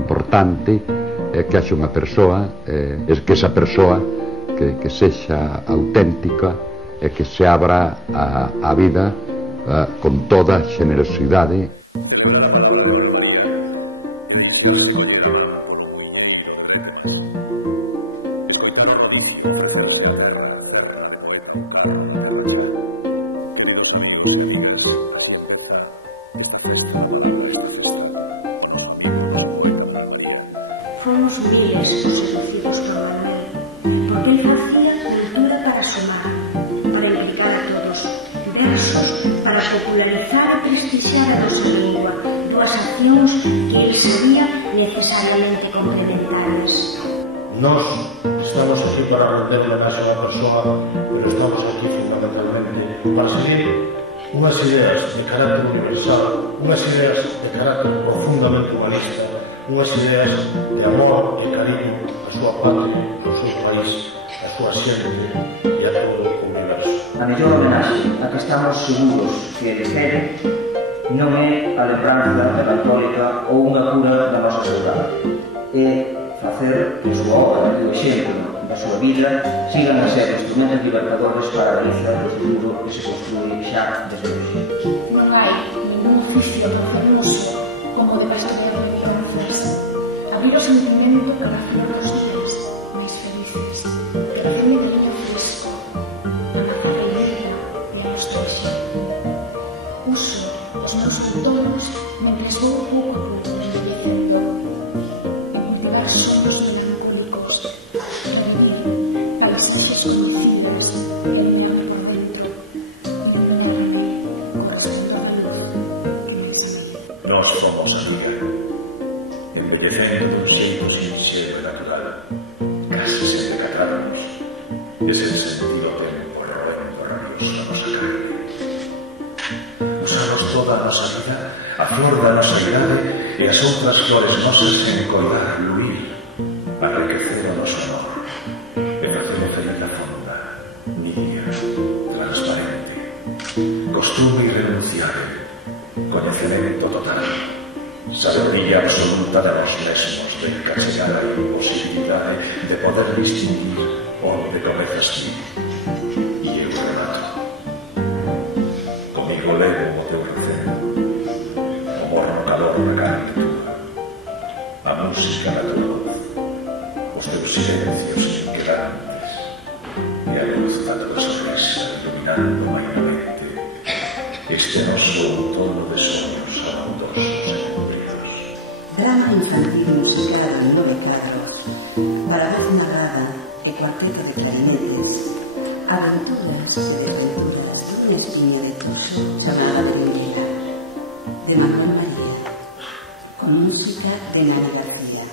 importante é que haxa unha persoa, que esa persoa que sexa auténtica e que se abra a vida con toda generosidade. Fomos miles os seducidos por Manuel, porque ele facía cultura para sumar, para implicar a todos, versos para popularizar e prestixiar a nosa lingua, dúas accións que ele sabía necesariamente complementarias. Nós estamos aquí para aprender a nosa persoa, pero estamos aquí fundamentalmente para seguir unhas ideas de carácter universal, unhas ideas de carácter profundamente humanista, unhas ideas de amor e cariño á súa patria, ao seu país, á súa xente e a todo o universo. A mellor homenaxe a que estamos seguros que ele quere non é a lembranza católica ou unha cura da nosa saudade. É facer que a súa obra e o exemplo da súa vida sigan a ser instrumentos libertadores para a Galiza do futuro que se construye xa desde hoxe. Non hai ningún oficio tan fermoso como de pasar de corazas, abrir o sentimento para hacerlos libres, máis felices, que a fome de niño fresco, a matar alegría e a nosa xente. Uso os meus entornos mentres vou pouco a pouco envellecendo, e cultivar sonos melancólicos, para mí, paisaxes conocidas e alinear por dentro, iluminarme con a segunda luz que me sale. Nós somos a vida, envellecendo dun xeito sincero e natural, casi sen decatarnos, ese sentido tempo e movimento rabioso da nosa carne. Usamos toda a nosa vida, a flor da nosa idade e as outras flores nosas en encontrar, fluir, a enriquecer o noso amor, e facendo ferida fonda, nítida, transparente, costume irrenunciable, coñecemento total, sabedoría absoluta de nós mesmos, de cachear a imposibilidade de poder distinguir onde comezas ti. E eu relato. Comigo levo o teu recendo, o morno calor da carne tua, a música da tua voz, os teus silencios inquedantes e a luz da tua sonrisa iluminando mainamente este noso outono de sonhos amorosos. Drama infantil musical en 9 cadros, para voz narrada e cuarteto de clarinetes, aventuras e desventuras dunha esquina de Torso chamada de Militar, de Manuel María, con música de Nani García.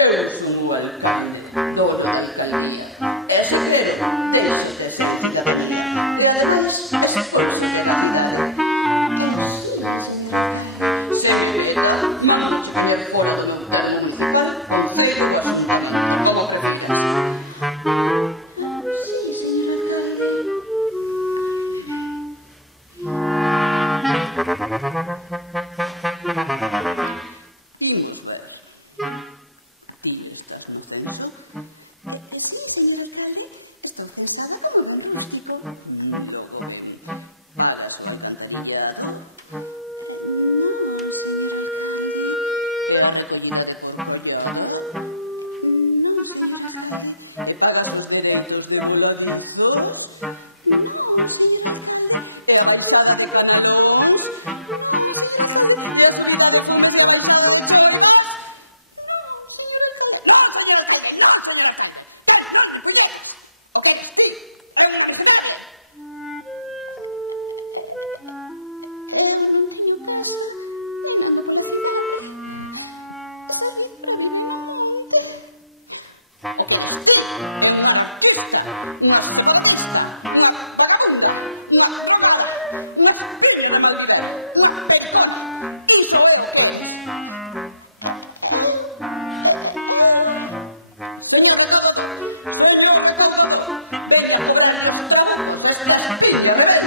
Eu son o alcalde, dono da alcaldía, e se creo, deixe de ser da manera, e ademais, esas cousas de la cidade. Señorita, vamos a comer fora do meu hotel municipal, con feito o asuntamento, como prefiras. Sí, señor alcalde. Imos ver. Ti estás moi tenso? Sí, señor alcalde. Estou pensada como buen músico. Loco que hagas o alcantarillado. Que van a calidad de control. ¿Te pagan los derechos de urbanistas? ¿Pero me están reclamando? Venga a cobrar los trapos de esta espilla, ¿verdad?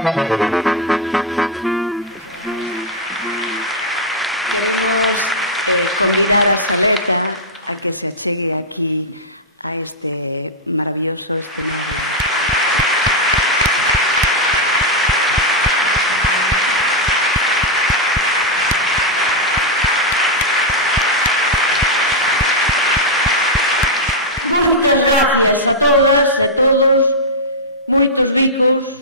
Muchas gracias a todas, a todos, muy ricos.